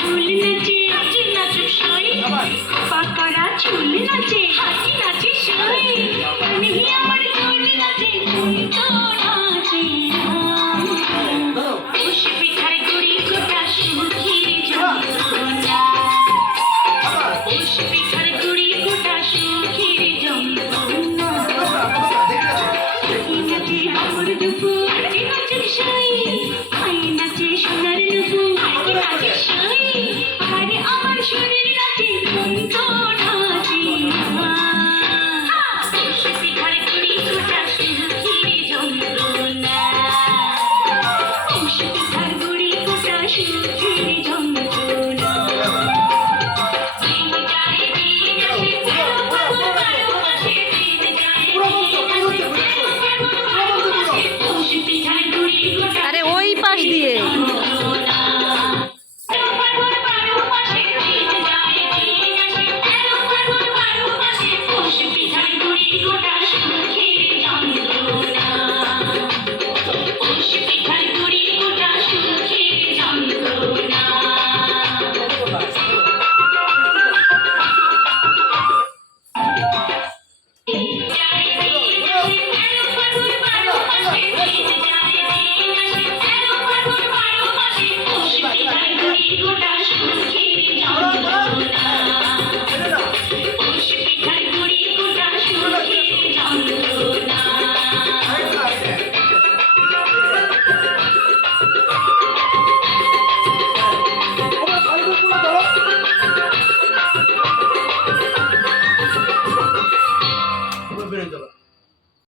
চুল নাচে। নাচে সই পাকড়া চুল নাচে। হাসি নাচে সই দিয়ে।